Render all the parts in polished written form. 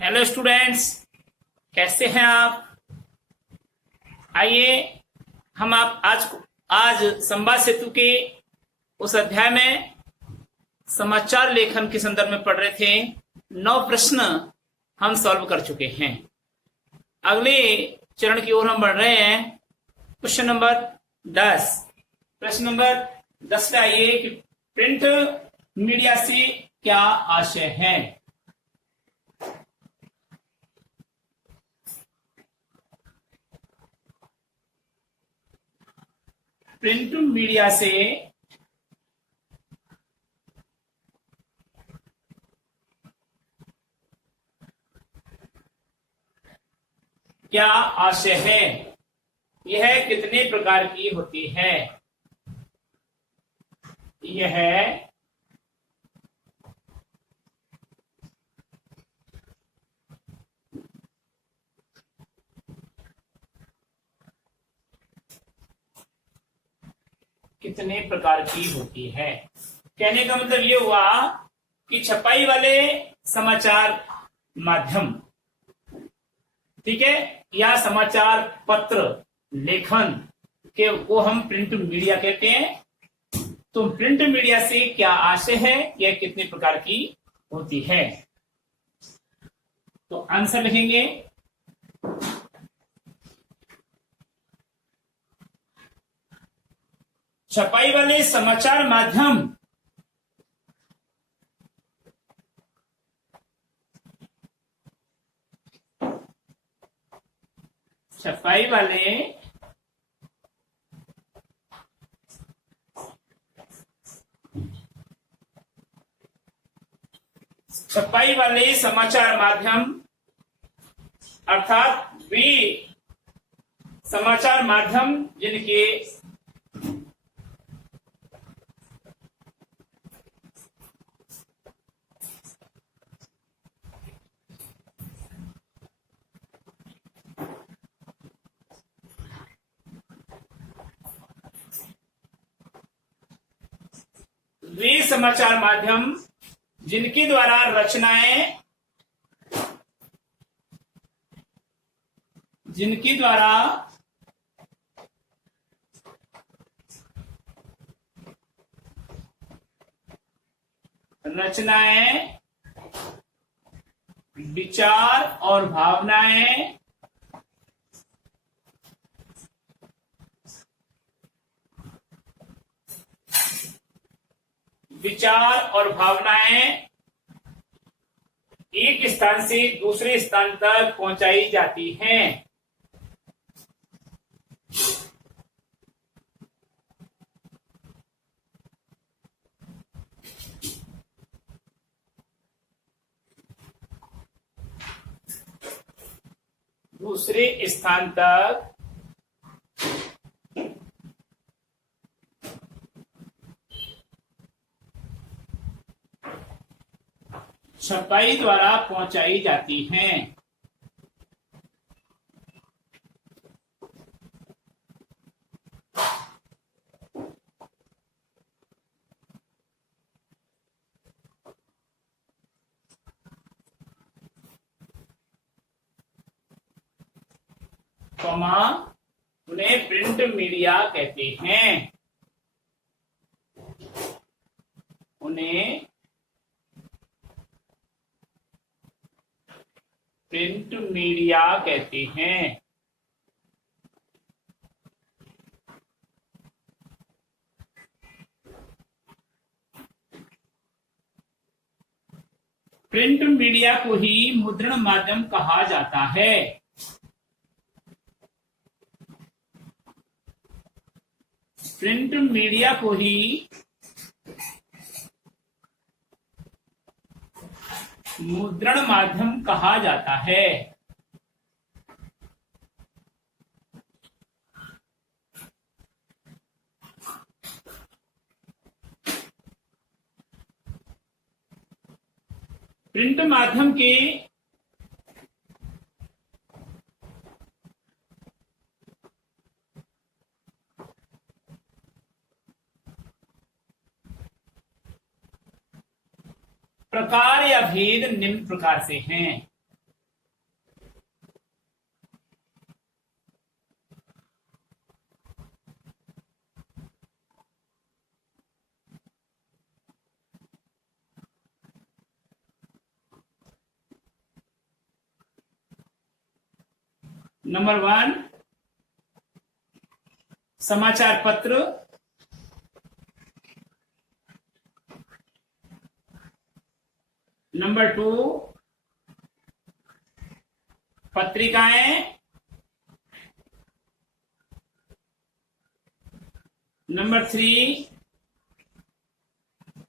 Hello students, कैसे हैं आप। आइए हम आप आज संवाद सेतु के उस अध्याय में समाचार लेखन के संदर्भ में पढ़ रहे थे। 9 प्रश्न हम सॉल्व कर चुके हैं। अगले चरण की ओर हम बढ़ रहे हैं। Question number 10। प्रश्न नंबर 10 पे आइए कि प्रिंट मीडिया से क्या आशय है। प्रिंट मीडिया से क्या आशय है। यह कितने प्रकार की होती है। यह कितने प्रकार की होती है। कहने का मतलब ये हुआ कि छपाई वाले समाचार माध्यम, ठीक है, या समाचार पत्र लेखन के को हम प्रिंट मीडिया कहते हैं। तो प्रिंट मीडिया से क्या आशय है, यह कितने प्रकार की होती है। तो आंसर लिखेंगे। छपाई वाले समाचार माध्यम छपाई वाले समाचार माध्यम अर्थात वे समाचार माध्यम जिनके जिनके द्वारा रचनाएं, विचार और भावनाएं एक स्थान से दूसरे स्थान तक पहुंचाई जाती हैं। दूसरे स्थान तक छपाई द्वारा पहुंचाई जाती हैं। उन्हें प्रिंट मीडिया कहते हैं। उन्हें प्रिंट मीडिया कहते हैं। प्रिंट मीडिया को ही मुद्रण माध्यम कहा जाता है। प्रिंट मीडिया को ही मुद्रण माध्यम कहा जाता है। प्रिंट माध्यम के प्रकार या भेद निम्न प्रकार से हैं। नंबर 1 समाचार पत्र, नंबर 2 पत्रिकाएं, नंबर 3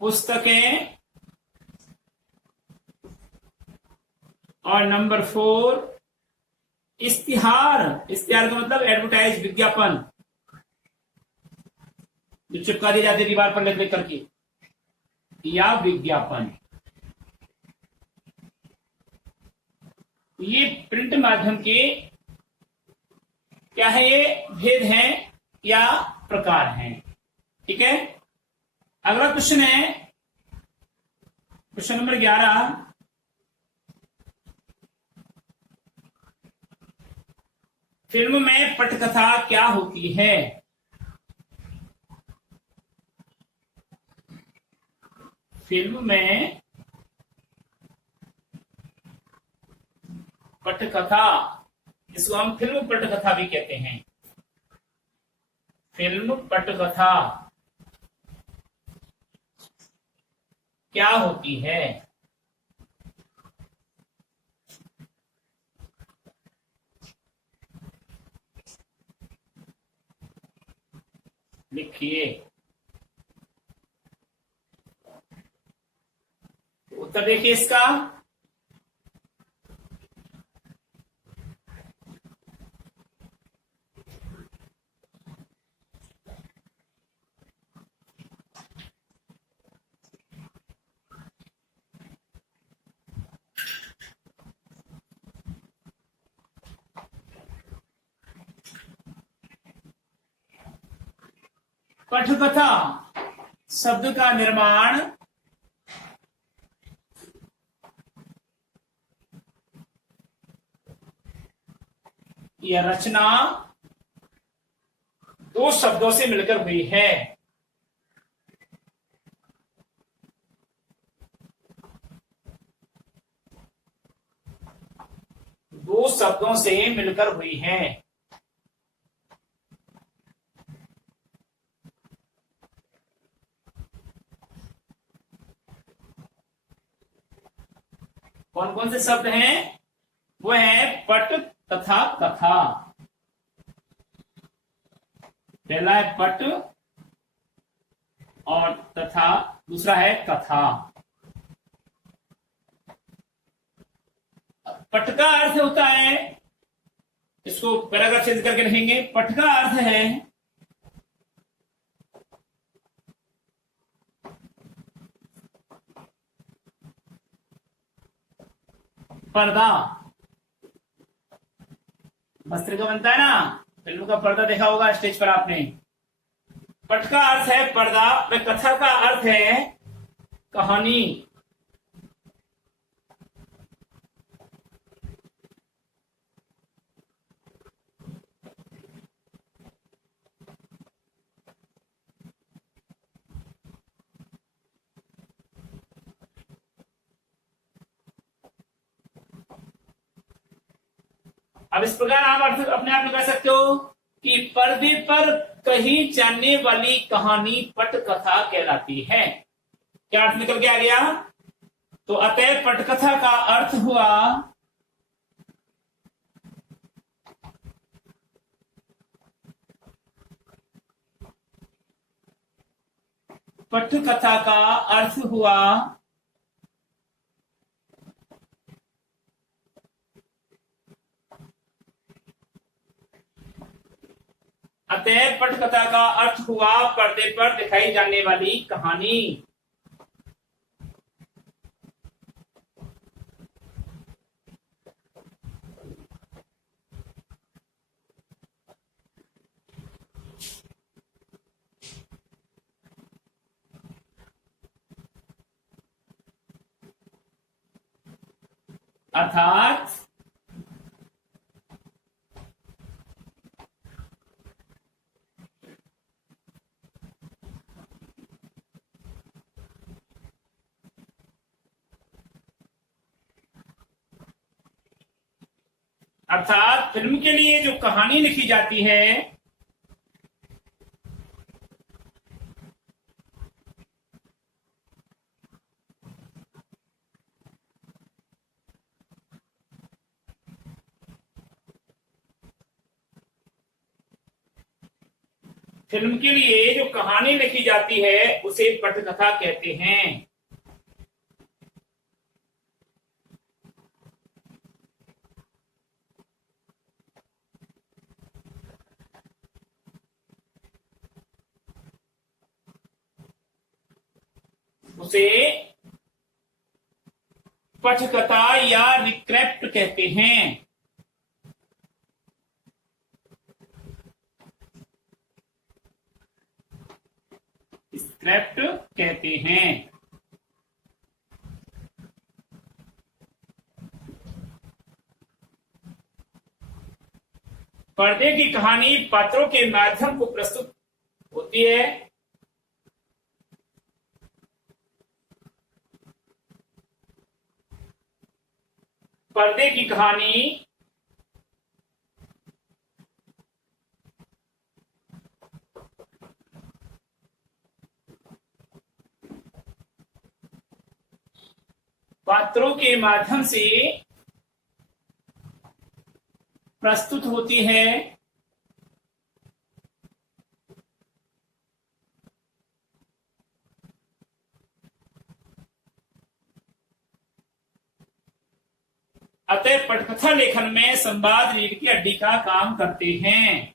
पुस्तकें, और नंबर 4 इश्तिहार। इश्तिहार का मतलब एडवर्टाइज, विज्ञापन जो चिपका दी जाती है दीवार पर लिख लिख करके, या विज्ञापन। ये प्रिंट माध्यम के क्या है, ये भेद हैं या प्रकार हैं। ठीक है, अगला क्वेश्चन है क्वेश्चन नंबर 11। फिल्म में पटकथा क्या होती है? फिल्म में पटकथा, इसको हम फिल्म पटकथा भी कहते हैं। फिल्म पटकथा क्या होती है? लिखिए, उत्तर देखिए इसका। पटकथा शब्द का निर्माण या रचना दो शब्दों से मिलकर हुई है। दो शब्दों से मिलकर हुई है। कौन कौन से शब्द हैं? वो है पट तथा कथा। पहला है पट और तथा, दूसरा है कथा। पट का अर्थ होता है, इसको पैराग्राफ चेंज करके लिखेंगे। पट का अर्थ है पर्दा। वस्त्र का बनता है ना, फिल्म का पर्दा देखा होगा स्टेज पर आपने। पट का अर्थ है पर्दा, व कथा का अर्थ है कहानी। अब इस प्रकार आप अर्थ अपने आप लगा सकते हो कि पर्दे पर कही जाने वाली कहानी पटकथा कहलाती है। क्या अर्थ निकल के आ गया? तो अतः पटकथा का अर्थ हुआ पटकथा का अर्थ हुआ अतः पटकथा का अर्थ हुआ पर्दे पर दिखाई जाने वाली कहानी। अर्थात अर्थात फिल्म के लिए जो कहानी लिखी जाती है फिल्म के लिए जो कहानी लिखी जाती है उसे पटकथा कहते हैं। उसे पटकथा या रिक्रेप्ट कहते हैं। स्क्रिप्ट कहते हैं। पर्दे की कहानी पात्रों के माध्यम को प्रस्तुत होती है। पर्दे की कहानी पात्रों के माध्यम से प्रस्तुत होती है। अतः पटकथा लेखन में संवाद रीढ़ की हड्डी का काम करते हैं।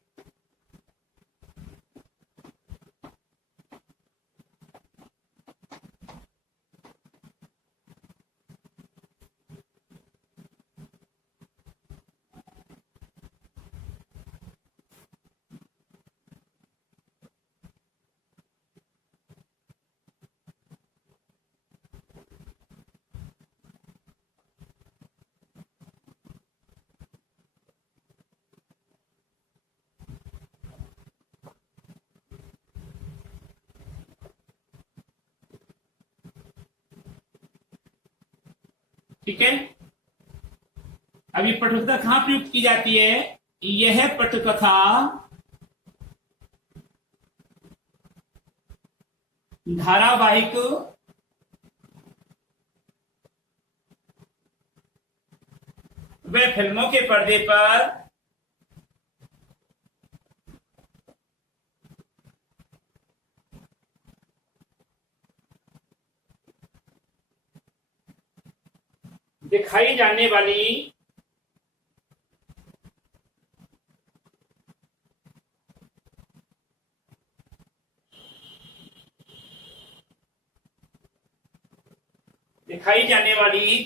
ठीक है, अभी पटकथा कहां प्रयुक्त की जाती है? यह पटकथा धारावाहिक व फिल्मों के पर्दे पर दिखाई जाने वाली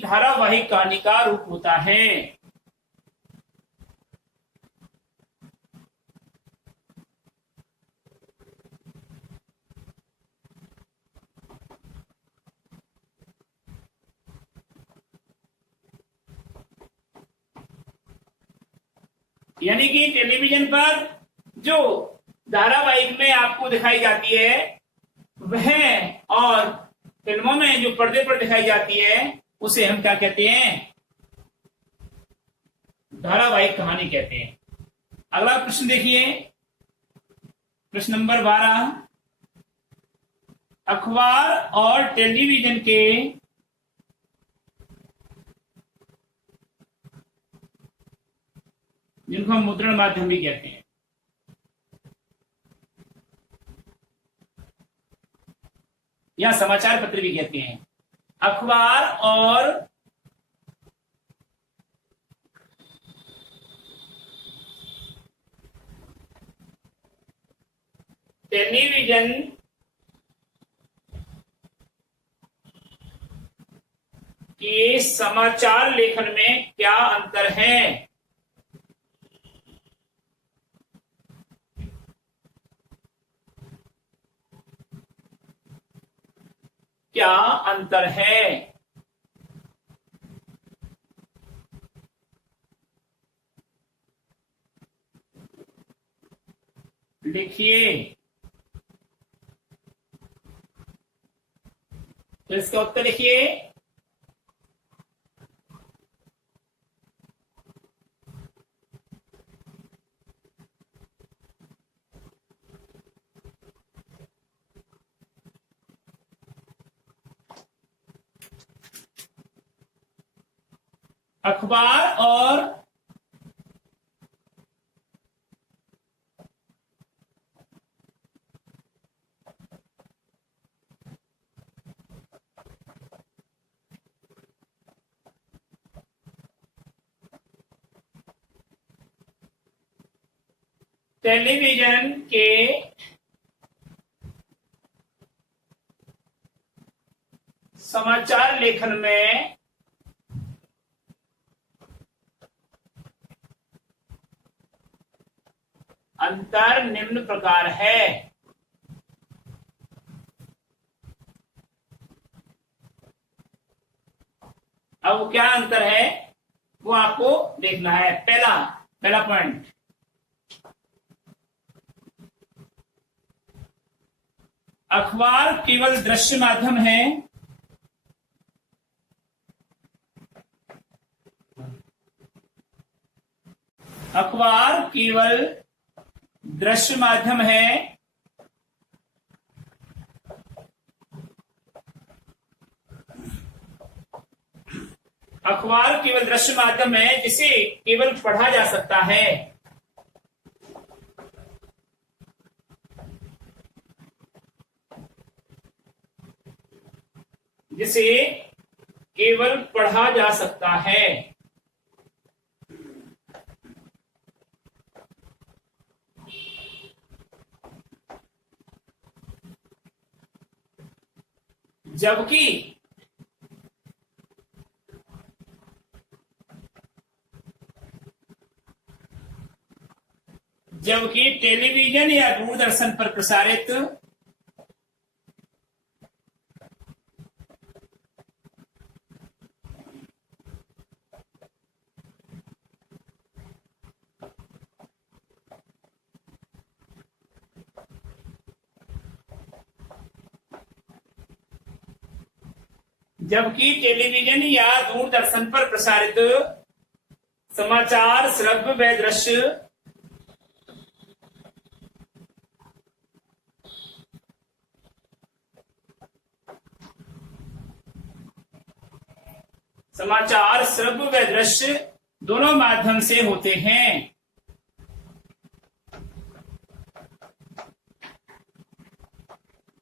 धारावाहिक कहानी का रूप होता है। यानी कि टेलीविजन पर जो धारावाहिक में आपको दिखाई जाती है वह, और फिल्मों में जो पर्दे पर दिखाई जाती है उसे हम क्या कहते हैं? धारावाहिक कहानी कहते हैं। अगला प्रश्न देखिए, प्रश्न नंबर 12। अखबार और टेलीविजन के जिनको हम मुद्रण माध्यम भी कहते हैं, या समाचार पत्र भी कहते हैं, अखबार और टेलीविजन के समाचार लेखन में क्या अंतर है? क्या अंतर है? लिखिए। तो इसका उत्तर लिखिए। अखबार और टेलीविजन के समाचार लेखन में अंतर निम्न प्रकार है। अब वो क्या अंतर है वो आपको देखना है। पहला पॉइंट, अखबार केवल दृश्य माध्यम है। अखबार केवल दृश्य माध्यम है। अखबार केवल दृश्य माध्यम है जिसे केवल पढ़ा जा सकता है। जिसे केवल पढ़ा जा सकता है। जबकि टेलीविजन या दूरदर्शन पर प्रसारित समाचार श्रव्य व दृश्य दोनों माध्यम से होते हैं।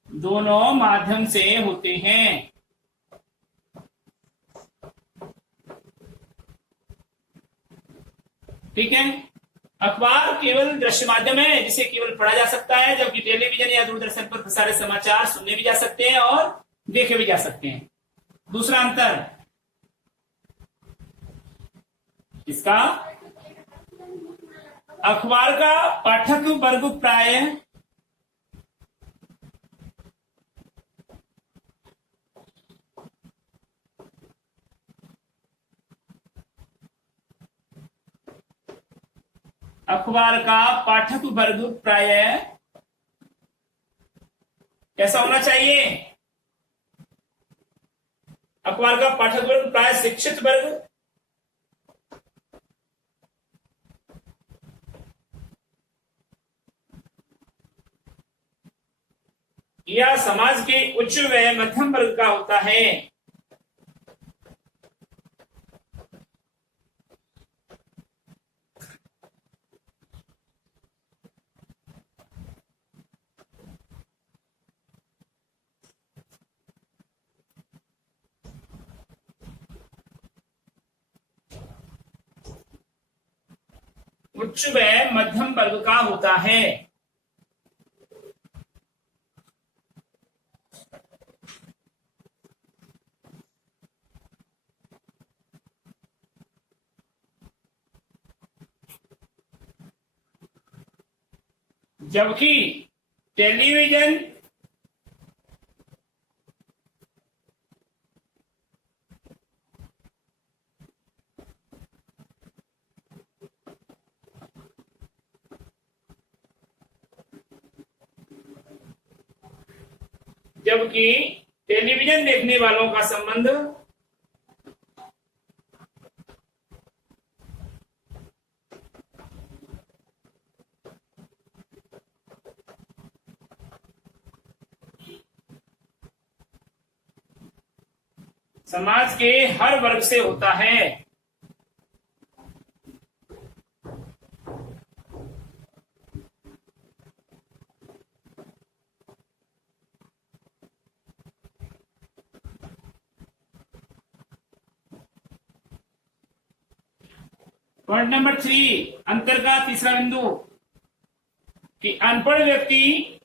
दोनों माध्यम से होते हैं। ठीक है। अखबार केवल दृश्य माध्यम है जिसे केवल पढ़ा जा सकता है, जबकि टेलीविजन या दूरदर्शन पर प्रसारित समाचार सुनने भी जा सकते हैं और देखे भी जा सकते हैं। दूसरा अंतर इसका, अखबार का पाठक वर्ग प्राय कैसा होना चाहिए? अखबार का पाठक वर्ग प्राय शिक्षित वर्ग या समाज के उच्च व मध्यम वर्ग का होता है। उच्च व मध्यम वर्ग का होता है। जबकि टेलीविजन देखने वालों का संबंध समाज के हर वर्ग से होता है। पॉइंट नंबर 3, अंतर का तीसरा बिंदु कि अनपढ़ व्यक्ति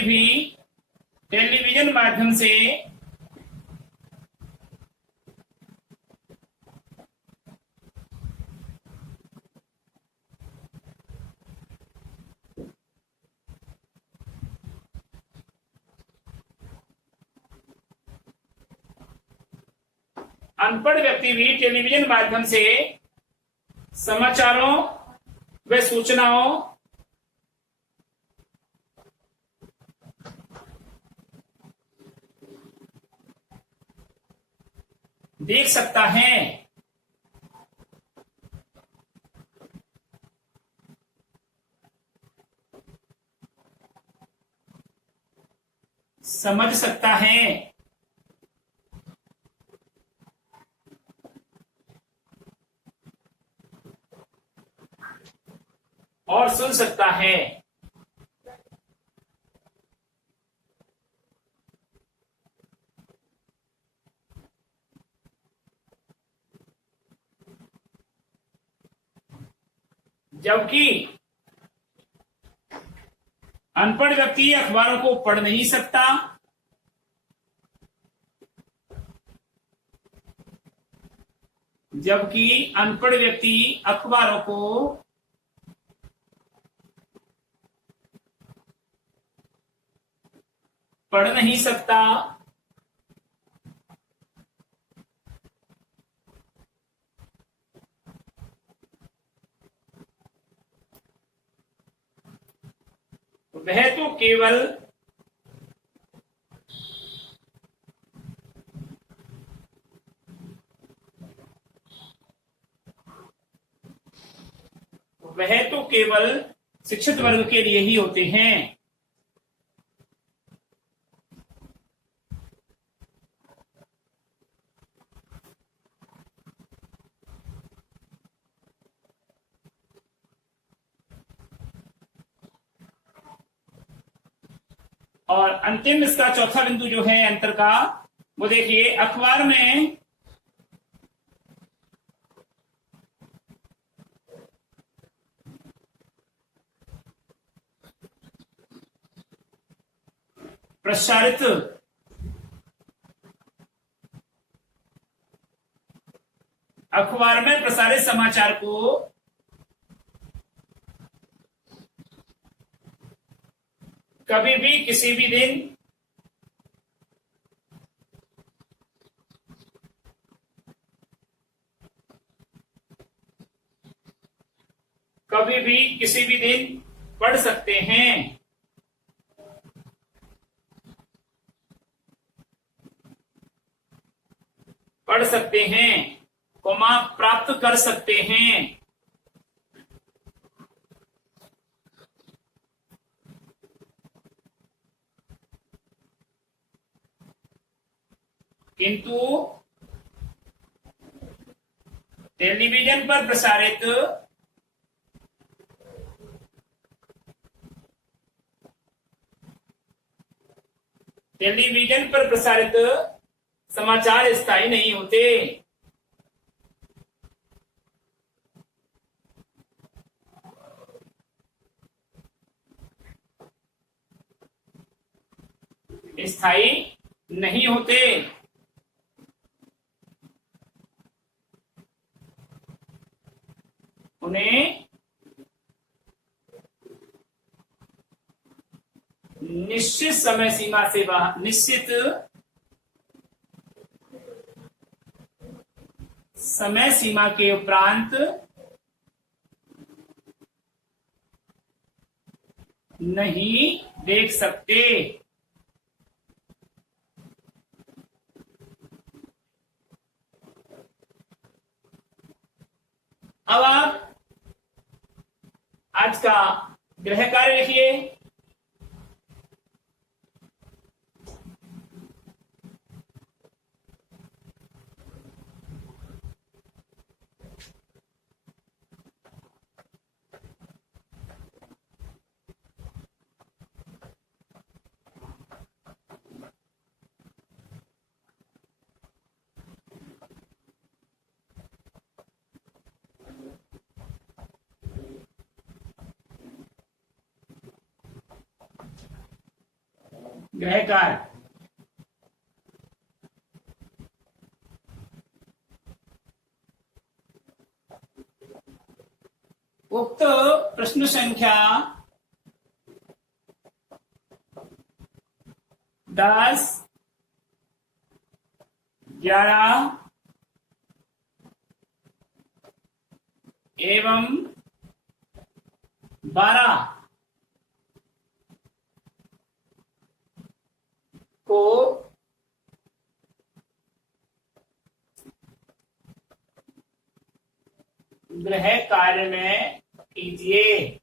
भी टेलीविजन माध्यम से टेलीविजन माध्यम से समाचारों व सूचनाओं देख सकता है। समझ सकता है और सुन सकता है। जबकि अनपढ़ व्यक्ति अखबारों को पढ़ नहीं सकता, जबकि अनपढ़ व्यक्ति अखबारों को पढ़ नहीं सकता, वह तो केवल शिक्षित वर्ग के लिए ही होते हैं। और अंतिम इसका चौथा बिंदु जो है अंतर का, वो देखिए, अखबार में प्रसारित समाचार को कभी भी किसी भी दिन पढ़ सकते हैं। प्राप्त कर सकते हैं। किंतु टेलीविजन पर प्रसारित समाचार स्थायी नहीं होते। स्थायी नहीं होते। उन्हें निश्चित समय सीमा के उपरांत नहीं देख सकते। अब आप आज का गृह कार्य लिखिए। गृह कार्य। उक्त प्रश्न संख्या 10, 11 एवं 12 को गृह कार्य में कीजिए।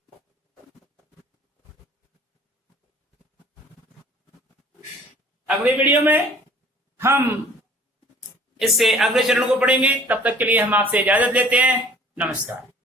अगले वीडियो में हम इससे अगले चरण को पढ़ेंगे। तब तक के लिए हम आपसे इजाजत लेते हैं। नमस्कार।